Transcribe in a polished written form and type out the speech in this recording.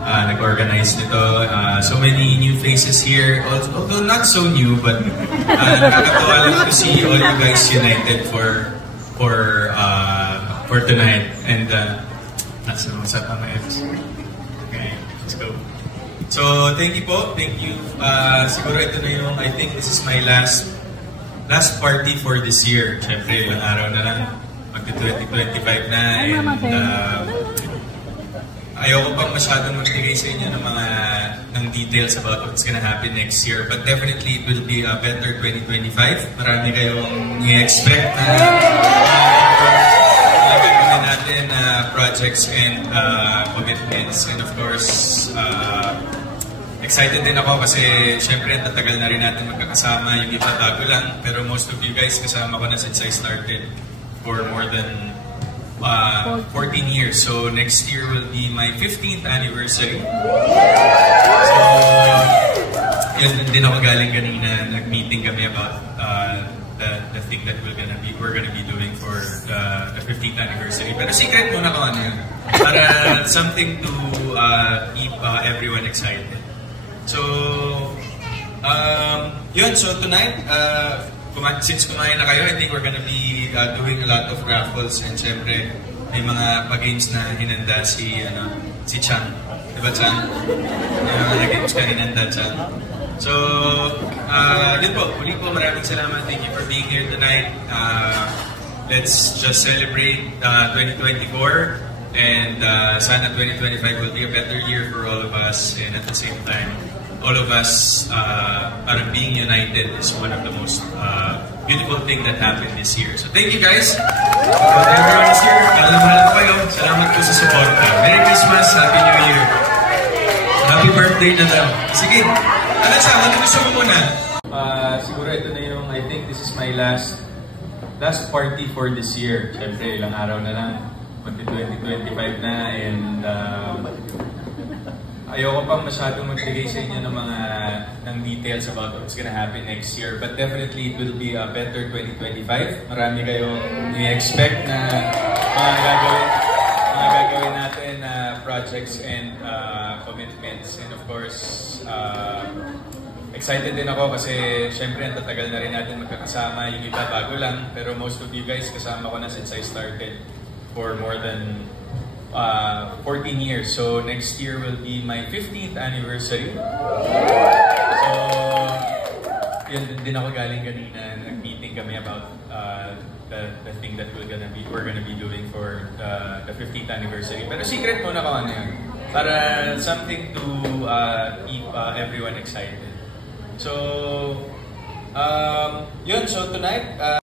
nag-organize nito. So many new faces here, although not so new, but nakakatawa lang to see all you guys united for tonight. And that's what's up on my ex. Okay, let's go. So thank you po, thank you. Siguro ito na yung, I think this is my last party for this year. Siyempre, ilang araw na lang, magti-2025 na, and ayoko pang masyadong magbigay sa inyo ng details about what's gonna happen next year, but definitely it will be a better 2025. Marami kayong i-expect na gagawin natin projects and commitments, and of course, excited din ako kasi syempre tatagal na rin natin magkakasama, yung iba bago lang, pero most of you guys kasama ko na since I started for more than 14 years. So next year will be my 15th anniversary. So yun din ako galing kanina, nag-meeting kami about the thing that we're gonna be doing for the 15th anniversary. Pero secret muna ko ano yun, para something to keep everyone excited. So, yun. So tonight, since kumain na kayo, I think we're gonna be doing a lot of raffles, and syempre, may mga pa-games na hinanda si Chang. Diba, Chang? May mga games ka hinanda, Chang. So, yun po. Muli po, maraming salamat. Thank you for being here tonight. Let's just celebrate 2024. And sana 2025 will be a better year for all of us, and at the same time, all of us parang being united is one of the most beautiful thing that happened this year. So thank you guys. For everyone is here, mahal po kayo. Salamat po sa support. Merry Christmas, Happy New Year. Happy birthday na lang. Sige, ano gusto mo muna? Siguro ito na yung, I think this is my last party for this year. Siyempre, ilang araw na lang. Magti-2025 na, and ayoko pang masyadong magbigay sa inyo ng details about what's gonna happen next year, but definitely it will be a better 2025. Marami kayong i-expect na mga gagawin natin projects and commitments, and of course excited din ako kasi syempre ang tatagal na rin natin magkakasama, yung iba bago lang, pero most of you guys kasama ko na since I started for more than 14 years. So next year will be my 15th anniversary. So yun din ako galing kanina, nag-meeting kami about the thing that we're gonna be doing for the 15th anniversary. Pero secret muna ko ano yun, para something to keep everyone excited. So yun, so tonight